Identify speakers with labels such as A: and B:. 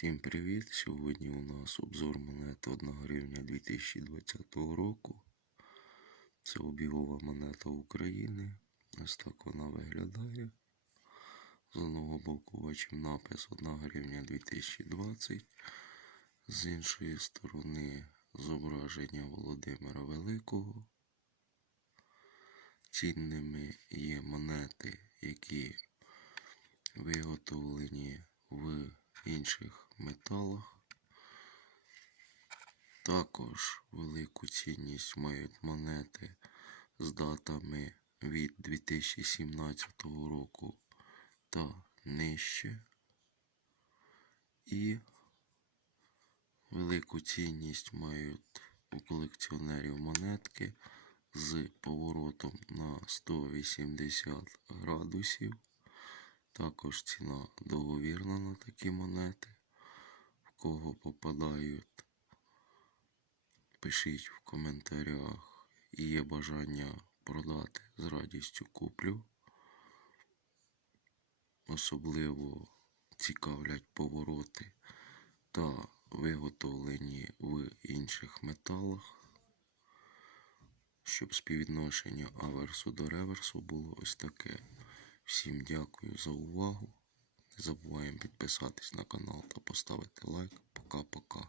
A: Всім привіт! Сьогодні у нас обзор монети 1 гривня 2020 року. Це обігова монета України. Ось так вона виглядає. З одного боку бачимо напис 1 гривня 2020. З іншої сторони зображення Володимира Великого. Цінними є монети, які виготовлені в інших металах. Також велику цінність мають монети з датами від 2017 року та нижче. І велику цінність мають у колекціонерів монетки з поворотом на 180 градусів. Також ціна договірна на такі монети. В кого попадають, пишіть в коментарях і є бажання продати з радістю куплю. Особливо цікавлять повороти та виготовлені в інших металах, щоб співвідношення аверсу до реверсу було ось таке. Всім дякую за увагу. Не забуваємо підписатись на канал та поставити лайк. Пока-пока.